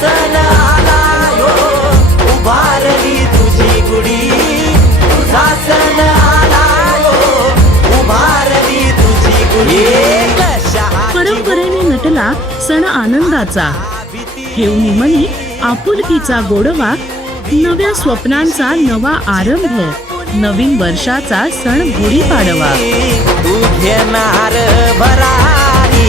सण आला यो उभारली तुझी गुढी, तुझा सण आला यो उभारली तुझी गुढी. परंपरेने नटला सण आनंदाचा, ठेवणी मनी आपुलकीचा गोडवा, नव्या स्वप्नांचा नवा आरंभ, नवीन वर्षाचा सण गुढीपाडवा. तू घेणार भरारी